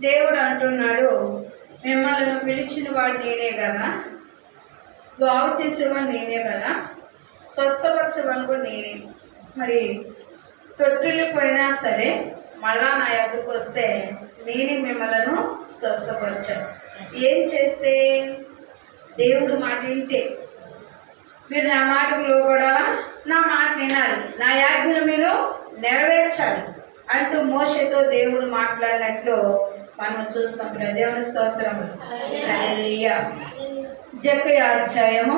దేవుడు అంటున్నాడు మిమ్మల్ని పిలిచిన వాడు నేనే కదా. బాగు చేసేవాడు నేనే కదా. స్వస్థపరచేవాడు కూడా నేనే. మరి తొట్టిల్లు పోయినా సరే మళ్ళా నా ఎదుకు వస్తే నేను మిమ్మల్ని స్వస్థపరచాను. ఏం చేస్తే? దేవుడు మాట వింటే మీరు నా మాటకు లోపడాలా నా మాట వినాలి. నా యాజ్ఞను మీరు నెరవేర్చాలి. అంటూ మోషతో దేవుడు మాట్లాడినట్లు మనం చూస్తాం. ప్రియ దేవుని స్తోత్రము. హల్లెలూయా. జక్కయ అధ్యాయము.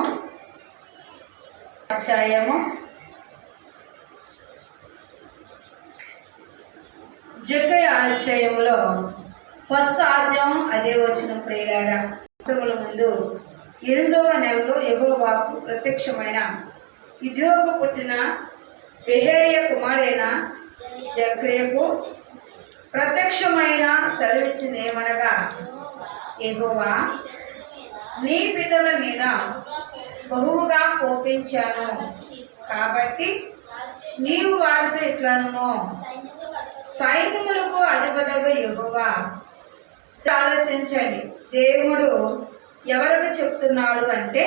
అధ్యాయము. జక్కయ అధ్యాయములో ఫస్ట్ అధ్యాయం అదే వచ్చిన ప్రియులారా ముందు ఎనిమిదవ నెలలో యెహోవాకు ప్రత్యక్షమైన ఇదియోగ పుట్టిన బెహేరియ కుమారుడైన జక్రియకు ప్రత్యక్షమైన సెలవిచ్చింది ఏమనగా ఎగువా నీ పితరుల మీద బహువుగా కోపించాను. కాబట్టి నీవు వారితో ఇట్లను సైన్యములకు అధిపతగా ఎగువా ఆలోచించండి దేవుడు ఎవరికి చెప్తున్నాడు అంటే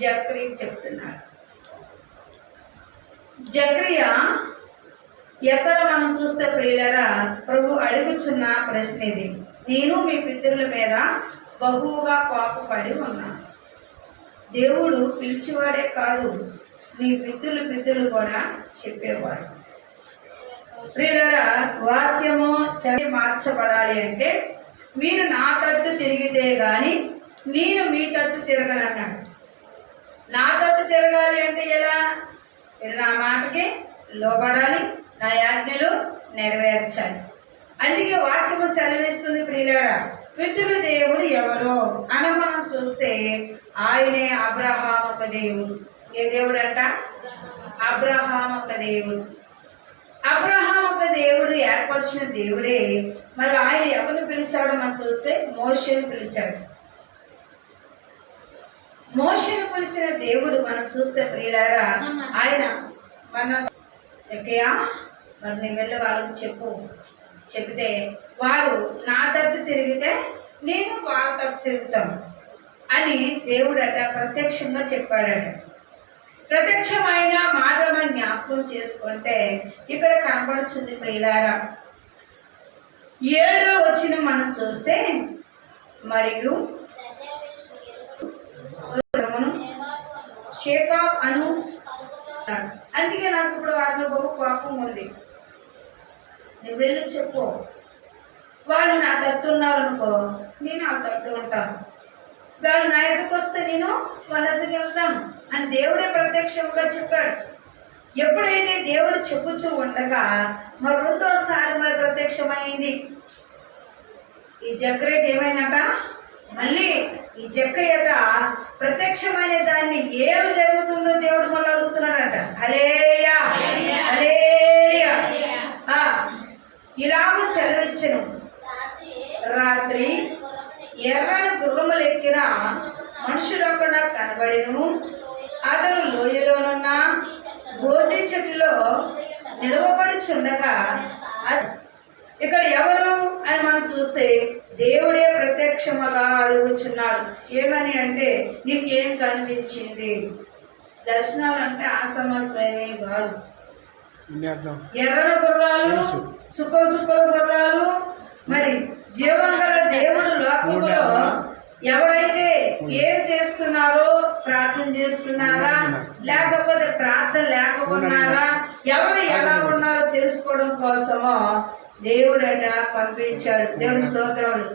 జక్రియకి చెప్తున్నాడు. జక్రియా ఎక్కడ మనం చూస్తే ప్రియులరా ప్రభు అడుగుచున్న ప్రశ్న ఇది. నేను మీ పితరుల మీద బహువుగా కోపపడి ఉన్నాను దేవుడు పిలిచేవాడే కాదు నీ పితృలు పితృలు కూడా చెప్పేవాడు ప్రియులరా వాక్యము చదివి మార్చబడాలి అంటే మీరు నా తట్టు తిరిగితే గాని నేను మీ తట్టు తిరగనన్నాడు. నా తట్టు తిరగాలి అంటే ఎలా? మీరు నా మాటకి లోబడాలి నా యాజ్ఞలు నెరవేర్చాలి అందుకే వాక్యము సెలవిస్తుంది ప్రియులారా పితృ దేవుడు ఎవరో అని మనం చూస్తే ఆయనే అబ్రహాం ఒక దేవుడు. ఏ దేవుడు అంట అబ్రహాం ఒక దేవుడు. అబ్రహాం ఒక దేవుడు ఏర్పరిచిన దేవుడే. మరి ఆయన ఎవరిని పిలిచాడో? మనం చూస్తే మోషను పిలిచాడు. మోషను పిలిచిన దేవుడు మనం చూస్తే ప్రియులారా ఆయన మన ఎక్కయా మరి నేను వెళ్ళి వాళ్ళకి చెప్పు. చెబితే వారు నా తట్టు తిరిగితే నేను వాళ్ళ తట్టు తిరుగుతాను అని దేవుడట ప్రత్యక్షంగా చెప్పాడట. ప్రత్యక్షమైన మాటలను జ్ఞాపకం చేసుకుంటే ఇక్కడ కనబడుతుంది ప్రియులారా ఏడో వచ్చిన మనం చూస్తే మరియు షేకాబ్ అను అందుకే నాకు ఇప్పుడు వారిలో గొప్ప కోపం ఉంది. నువ్వు వెళ్ళి చెప్పు. వాళ్ళు నా తట్టు ఉన్నారనుకో నేను ఆ తట్టు ఉంటాను. వాళ్ళు నా ఎదుకు వస్తే నేను వాళ్ళ ఎదుగు వెళ్తాను. అని దేవుడే ప్రత్యక్షంగా చెప్పాడు. ఎప్పుడైతే దేవుడు చెప్పుచూ ఉండగా మరి రెండోసారి మరి ప్రత్యక్షమైంది. ఈ జక్రేట్ ఏమైందట మళ్ళీ ఈ జక్కయ్యట ప్రత్యక్షమైన దాన్ని ఏమి జరుగుతుందో దేవుడు మళ్ళీ అడుగుతున్నాడట. హలేయా ఆ, ఇలాగ సెలవిచ్చను. రాత్రి ఎర్రని గుర్రములు ఎక్కిన మనుషులొక్కడ కనబడిను. అతను లోయలోనున్న గోజి చెట్టులో నిలవబడుచుండగా అ- ఇక్కడ ఎవరు? అని మనం చూస్తే దేవుడే ప్రత్యక్షముగా అడుగుచున్నాడు. ఏమని అంటే నీకేం కనిపించింది? దర్శనాలు అంటే ఆ సమస్యమే కాదు ఎర్ర గుర్రాలు చుక్క చుక్కల గుర్రాలు మరి జీవం గల దేవుడు లోకంలో ఎవరైతే ఏం చేస్తున్నారో ప్రార్థన చేస్తున్నారా? లేకపోతే ప్రార్థన లేకపోతున్నారా? ఎవరు ఎలా ఉన్నారో తెలుసుకోవడం కోసమో దేవుడట పంపించాడు. దేవుడి స్తోత్రములు.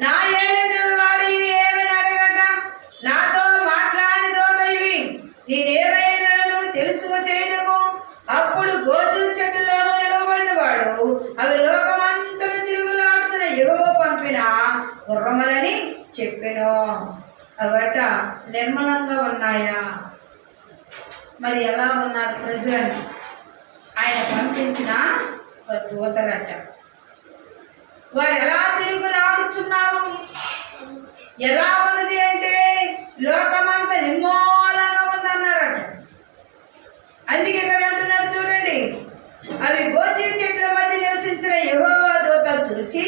నా ఏలిన ఉన్నాయో? అవట నిర్మలంగా ఉన్నాయా? మరి ఎలా ఉన్నారు ప్రజలను ఆయన పంపించిన ఒక దూతలట. వారు ఎలా తిరుగులాడుచున్నారు ఎలా ఉన్నది అంటే లోకమంతా నిర్మూలంగా ఉందన్నారట. అందుకే ఇక్కడ అంటున్నారు చూడండి. అవి గోచి చెట్ల మధ్య నివసించిన యెహోవా దూత చూచి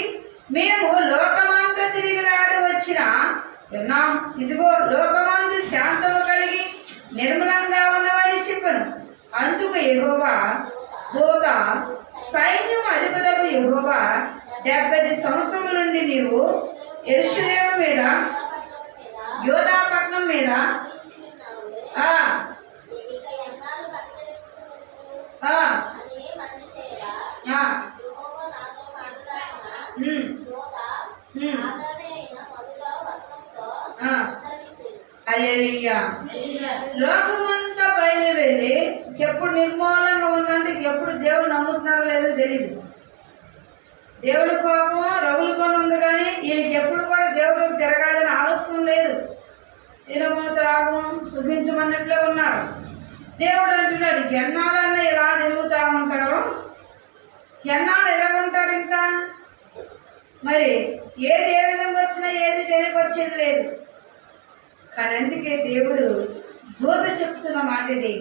మేము లోకమంతా తిరిగిలాడి వచ్చిన విన్నాం? ఇదిగో లోకమందు శాంతము కలిగి నిర్మలంగా ఉన్నవారి చెప్పను. అందుకు ఎగోవా దూత సైన్యం అధిపతకు ఎగోవా డెబ్బై సంవత్సరం నుండి నీవు ఎరుషలేము మీద యోధాపట్నం మీద ఆ ఆ ఆ ఉమ్, ఉమ్, ఆ హల్లెలూయా లోకమంతా బయలువెళ్ళి ఎప్పుడు నిర్మూలంగా ఉందంటే ఎప్పుడు దేవుడు నమ్ముతున్నారో లేదో తెలియదు దేవుడి కోపము రవులు కొని ఉంది కానీ ఈయనకి ఎప్పుడు కూడా దేవుడు తిరగాలని ఆలోచన లేదు. తినము త్రాగము శుభించమన్నట్లే ఉన్నాడు దేవుడు అంటున్నాడు ఎన్నాళ్ళన్నా ఇలా తిరుగుతా ఉంటారు ఎన్నాళ్ళు ఎలా ఉంటారు ఇంకా? మరి ఏది ఏ విధంగా వచ్చినా ఏది తెలియపరిచేది లేదు. కానీ అందుకే దేవుడు బోధ చెప్తున్న మాట ఇది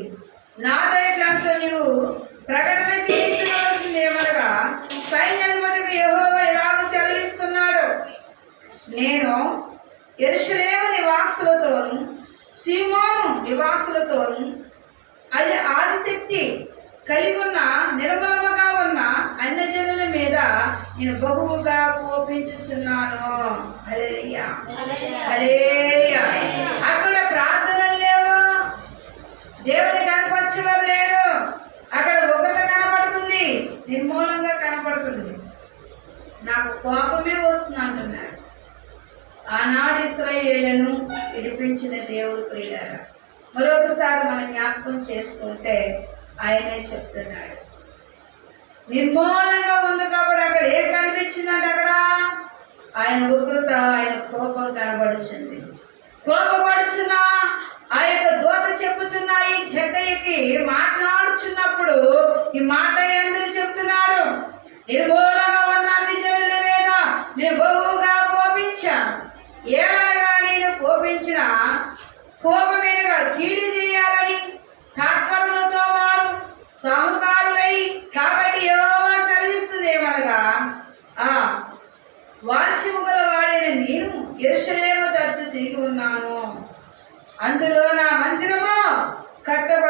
నాదయ క్లాస్లో నువ్వు ప్రకటన చేయించవలసింది ఏమనగా సైన్యాధిపతికి యెహోవా సెలవిస్తున్నాడు. నేను ఎరుషలేము నివాసులతోను సీమోను నివాసులతోను అది ఆదిశక్తి కలిగి ఉన్న నిర్మలముగా మీద నేను బహువుగా కోపించుచున్నాను. అక్కడ ప్రార్థనలు లేవు. దేవుని కనపరిచేవారు లేరు అక్కడ ఒకట కనపడుతుంది. నిర్మూలంగా కనపడుతుంది. నాకు కోపమే వస్తుంది అంటున్నాడు ఆనాడు ఇస్రాయేళ్ళను విడిపించిన దేవుడు ప్రియులారా మరొకసారి మనం జ్ఞాపకం చేసుకుంటే ఆయనే చెప్తున్నాడు. నిర్మూలంగా ఉంది కాబట్టి అక్కడ ఏం కనిపించిందంటే అక్కడ? ఆయన ఉగ్రత ఆయన కోపం కనబడుచుంది. కోపపడుచున్న ఆ యొక్క దూత చెప్పుచున్న ఈ జట్టయ్యకి మాట్లాడుచున్నప్పుడు ఈ మాట ఎందుకు చెప్తున్నాడు? నిర్మూలంగా ఉన్న అన్ని జనుల మీద నేను బహుగా కోపించాను. ఏమనగా నేను కోపించిన కోపమేనగా కీడు చేయాలని తాత్పర్యంతో వారు సాహుకారులై కాబట్టి యెహోవా సెలవిస్తుంది ఏమనగా ఆ వాంఛము గల వాడైన నేను ఎరుషలేము తట్టు తిరిగి ఉన్నాను అందులో నా మందిరము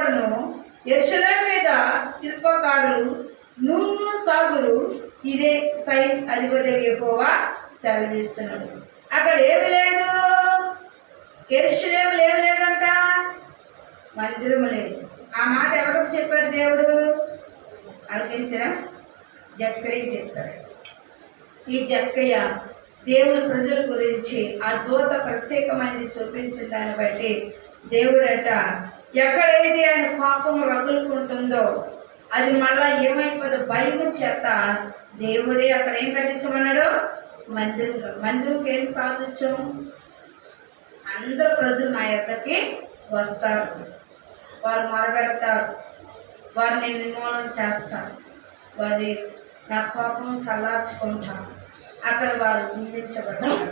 కట్టబడును ఎరుషలేం మీద శిల్పకారులు నూను సాగురు ఇదే సైన్ అధిపతిగా సెలవిస్తున్నాడు. అక్కడ ఏమి లేదు? ఎరుషలేములు ఏమి లేదంట? మందిరము లేదు. ఆ మాట ఎవరికి చెప్పాడు దేవుడు? అనిపించరా జక్కయ్య చెప్పాడు. ఈ జక్కయ్య దేవుని ప్రజల గురించి ఆ దూత ప్రత్యేకమైనది చూపించిన దాన్ని బట్టి దేవుడట ఎక్కడైతే ఆయన పాపం రగులుకుంటుందో అది మళ్ళా ఏమైపోతుందో భయము చేత దేవుడే అక్కడ ఏం కట్టించమన్నాడు? మందిరం మందిరంకి ఏం సాధించం అందరు ప్రజలు నా యొక్కకి వస్తారు. వారు మొరగడతారు వారిని నిర్మూలన చేస్తారు వారి నా కోపం చల్లార్చుకుంటాను అక్కడ వారు నిందించబడతారు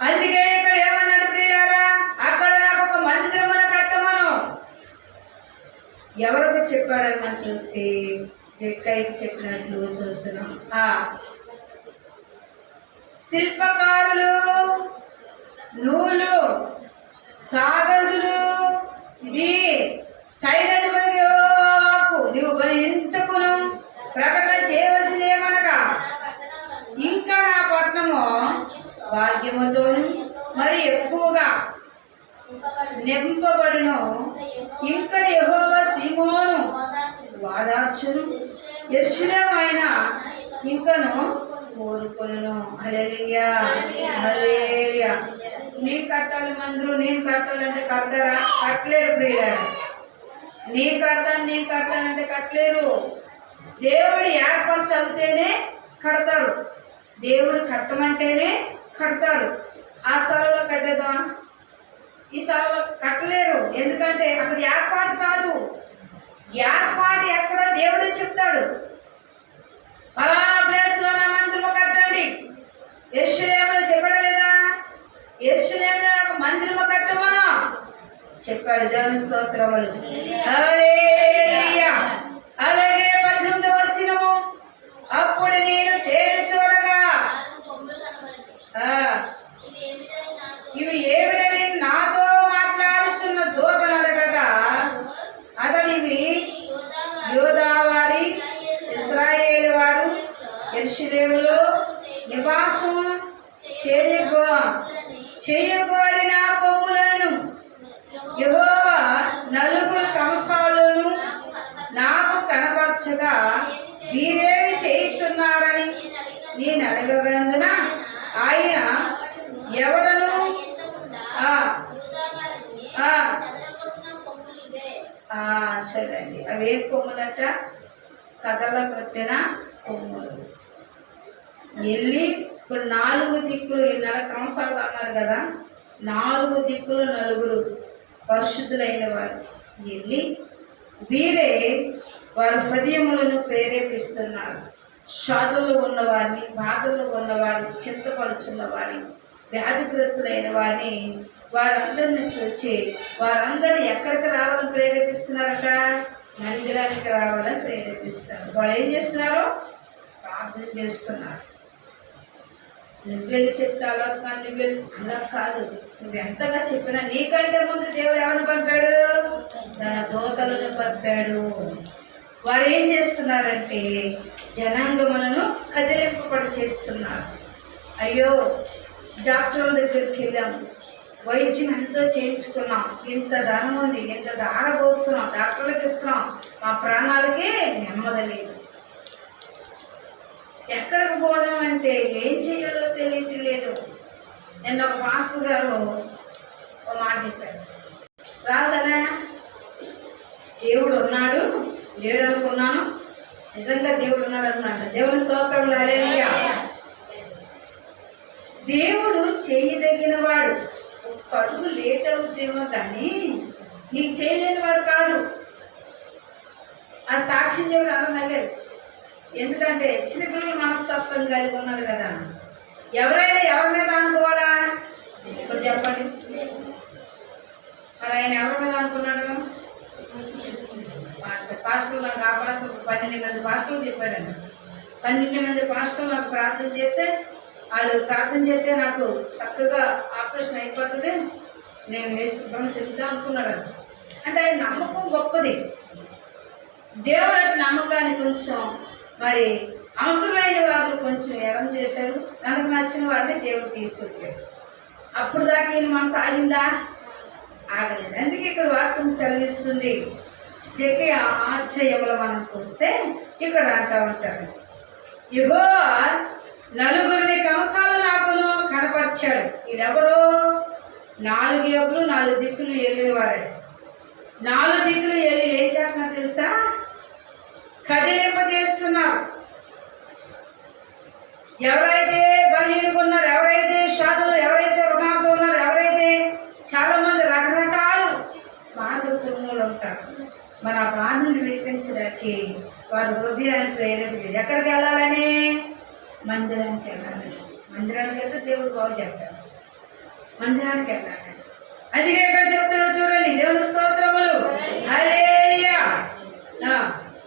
అందుకే ఇక్కడ ఏమన్నాడు ప్రియారా అక్కడ నాకు ఒక మందిరమున కట్టమను ఎవరికి మనం చూస్తే జక్కయ్యకి చెప్పినట్లు చూస్తున్నాం. ఆ. శిల్పకారులు నూలు సాగరులు ఇది సైనకు నీవు బలి ఎంతకును ప్రకటన చేయవలసింది ఏమనగా ఇంకా నా పట్టణము భాగ్యముతో మరి ఎక్కువగా నింపబడును. ఇంకా యెహోవ సీమోను వాదార్చును. యర్షులమైన ఇంకను కోరుకొను హల్లెలూయా హల్లెలూయా. నీ కట్టాలి మందులు నేను కట్టాలంటే కడతారా కట్టలేరు ప్రియ నీ కడతాను నీ కట్టాలంటే కట్టలేరు. దేవుడు ఏర్పాటు చదివితేనే కడతారు దేవుడు కట్టమంటేనే కడతారు ఆ స్థలంలో కట్టేద్దామా? ఈ స్థలంలో కట్టలేరు. ఎందుకంటే అక్కడ ఏర్పాటు కాదు. ఏర్పాటు ఎక్కడో దేవుడే చెప్తాడు. ఫలానా ప్లేస్లో నా మందిరం కట్టండి. ఎరుషులేమో చెప్పడం లేదా ఎరుషులేమో నాకు మందిరం కట్టమను. చెప్పాడు దేవుని స్తోత్రములు. అలాగే పద్దెనిమిది వచ్చినము అప్పుడు నేను తేల్చు నివాసం చేయగో చేయగోరిన కొమ్ములను. యెహోవా నలుగురు కంసాలను నాకు కనపరచగా వీరేమి చేయుచున్నారని నేను అడగగందున ఆయన ఎవడను? చూడండి. అవి ఏ కొమ్ములట? కథల పెట్టిన కొమ్ములు. వెళ్ళి ఇప్పుడు నాలుగు దిక్కులు ఈ నెల సంవత్సరాలు అన్నారు కదా నాలుగు దిక్కులు నలుగురు పరిశుద్ధులైన వారు. వెళ్ళి వీరే వారి హృదయములను ప్రేరేపిస్తున్నారు. షాదులు ఉన్నవారిని బాధలు ఉన్నవారిని చింతపరుచున్న వారిని వ్యాధిగ్రస్తులైన వారిని వారందరిని చూచి వారందరూ ఎక్కడికి రావాలని ప్రేరేపిస్తున్నారట? మందిరానికి రావాలని ప్రేరేపిస్తారు వాళ్ళు ఏం చేస్తున్నారు? ప్రార్థన చేస్తున్నారు. నువ్వెళ్ళి చెప్తావా కానీ నువ్వెళ్ళి అలా కాదు. నువ్వు ఎంతగా చెప్పినా నీకంటే ముందు దేవుడు ఎవరిని పంపాడు? తన దోతలను పంపాడు. వారు ఏం చేస్తున్నారంటే జనాంగములను కదిలింపబడి చేస్తున్నారు. అయ్యో డాక్టర్ల దగ్గరికి వెళ్ళాము వైద్యం ఎంతో చేయించుకున్నాం. ఇంత ధనం ఉంది ఇంత దార పోస్తున్నాం డాక్టర్లకు ఇస్తున్నాం. మా ప్రాణాలకే నెమ్మదలేదు ఎక్కడికి పోదాం అంటే ఏం చేయాలో తెలియట్లేదు. నిన్న ఒక మాస్టర్ గారు ఒక మాట చెప్పాడు రావు కదా దేవుడు ఉన్నాడు లేడు అనుకున్నాను. నిజంగా దేవుడు ఉన్నాడు అనుకున్నాడు దేవుని స్తోత్రం లేదు దేవుడు చేయదగిన వాడు అడుగు లేట్ అవుద్దేమో కానీ నీకు చేయలేని వాడు కాదు. ఆ సాక్ష్యం దేవుడు అన్నదగ్గర ఎందుకంటే చిన్నపిల్లలు మనస్తత్వం కలిగి ఉన్నది కదా. ఎవరైనా ఎవరి మీద అనుకోవాలా? ఇప్పుడు చెప్పండి. మరి ఆయన ఎవరి మీద అనుకున్నాడు? పాస్టర్ పాస్టర్లు నాకు ఆ పాస్టర్ పన్నెండు మంది పాస్టర్లు చెప్పాడండి. పన్నెండు మంది పాస్టర్లు నాకు ప్రార్థన చేస్తే వాళ్ళు ప్రార్థన చేస్తే నాకు చక్కగా ఆపరేషన్ అయిపోతుంది. నేను వేసి శుభ్రం చెప్తా అనుకున్నాడు. అంటే ఆయన నమ్మకం గొప్పది. దేవుడు అటు నమ్మకాన్ని కొంచెం మరి అవసరమైన వాళ్ళు కొంచెం ఎరం చేశారు? నాకు నచ్చిన వారిని దేవుడు తీసుకొచ్చాడు. అప్పుడు దాకా నేను మన సాగిందా? ఆగలేదు. అందుకే ఇక్కడ వాక్యం సెలవిస్తుంది. జకి ఆశ్చర్యములు మనం చూస్తే ఇక్కడ అంటా ఉంటాడు. ఇగో నలుగురిని కంసాలు నాకును కనపరిచాడు. వీళ్ళెవరో నాలుగు యొక్కలు నాలుగు దిక్కులు వెళ్ళిన వారే నాలుగు దిక్కులు వెళ్ళి ఏం చేస్తున్నా తెలుసా? కదిలింపజేస్తున్నారు ఎవరైతే బలహీనగా ఉన్నారు ఎవరైతే షాదులు ఎవరైతే రుణాలతో ఉన్నారు ఎవరైతే చాలా మంది రకరకాలు బాధలతో ఉంటారు. మన ఆ వినిపించడానికి వారి హృదయాన్ని ప్రేరేపించారు. ఎక్కడికి వెళ్ళాలని? మందిరానికి వెళ్ళాలి. మందిరానికి వెళ్తే దేవుడు బాగు చేస్తారు. మందిరానికి వెళ్ళాలి. అందుకే ఇక్కడ చెప్తున్నారు చూడండి దేవుని స్తోత్రములు. హల్లెలూయా.